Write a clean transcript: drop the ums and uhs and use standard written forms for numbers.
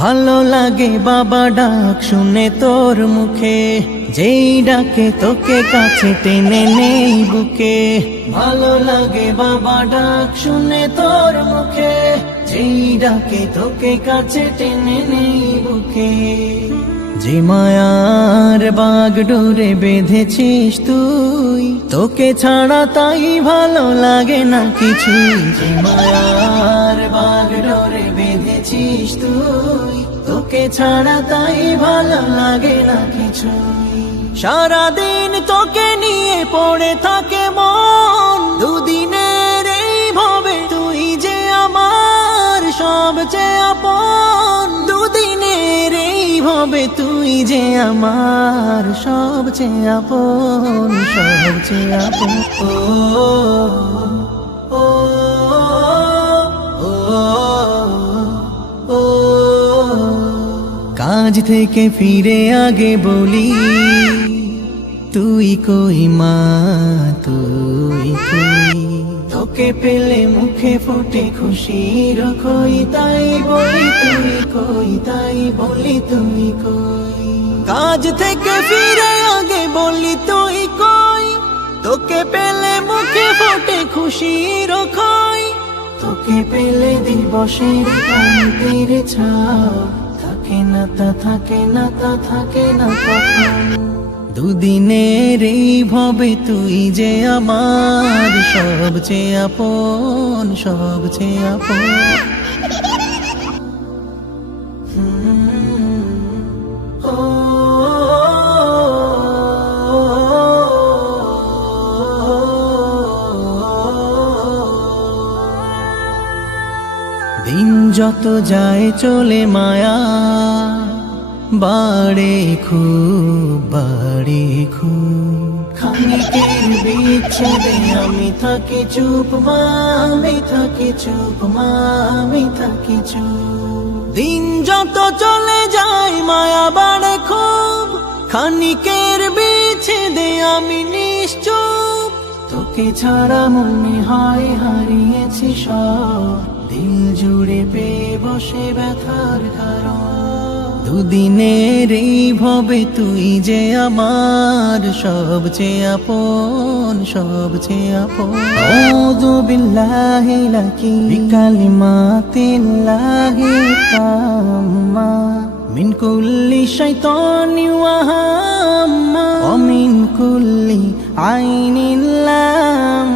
ভালো লাগে বাবা ডাক শুনে তোর মুখে, যেই ডাকে তোকে কাছে টেনে নেই বুকে। ভালো লাগে বাবা ডাক শুনে তোর মুখে, যেই ডাকে তোকে কাছে টেনে নেই বুকে। যে মায়ার বাগডোরে বেঁধেছিস তুই, তোকে ছাড়া তাই ভালো লাগে না কিছুই। যে মায়ার বাগডোরে বেঁধেছিস তুই, তোকে ছাড়া তাই ভালো লাগে না কিছুই। সারাদিন তোকে নিয়ে পড়ে থাকে মন, দুদিনের এই ভাবে তুই যে আমার সবচেয়ে আপন। দুদিনের এই ভাবে তুই যে আমার সবচেয়ে আপন, সবচেয়ে আপন। ও ও ও ও কাজ থেকে ফিরে আগে বলি, তুই কই মা তুই কই। তোকে পেলে মুখে ফুটে খুশির খই, তাই বলি তুই কই, তাই বলি তুই কই। কাজ থেকে ফিরে আগে বলি তুই কই, তোকে পেলে মুখে ফুটে খুশির খই। তোকে পেলে দিবসের কান্তির ছাপ, থাকে না তা থাকে না তা থাকে না তখন। দুদিনের এই ভবে তুই যে আমার সবচেয়ে আপন, সবচেয়ে আপন। দিন যত যায় চলে মায়া বাড়ে খুব, বাড়ে খুব। খানিকের বিচ্ছেদে আমি থাকি চুপ মা, আমি থাকি চুপ মা, আমি থাকি চুপ। দিন যত চলে যায় মায়া বাড়ে খুব, খানিকের বিচ্ছেদে আমি নিশ্চুপ। তোকে ছাড়া মনে হয় হারিয়েছি সব, দিল জুড়ে পেয়ে বসে ব্যথার কারণ। দুদিনের এই ভবে তুই যে আমার সবচেয়ে আপন, সবচেয়ে আপন। আউযু বিল্লাহি লাকি বিকালিমাতিল্লাহি তাম্মা মিন কুল্লি শাইতানি ওয়া হাম্মা ওয়া মিন কুল্লি আইনিন লাম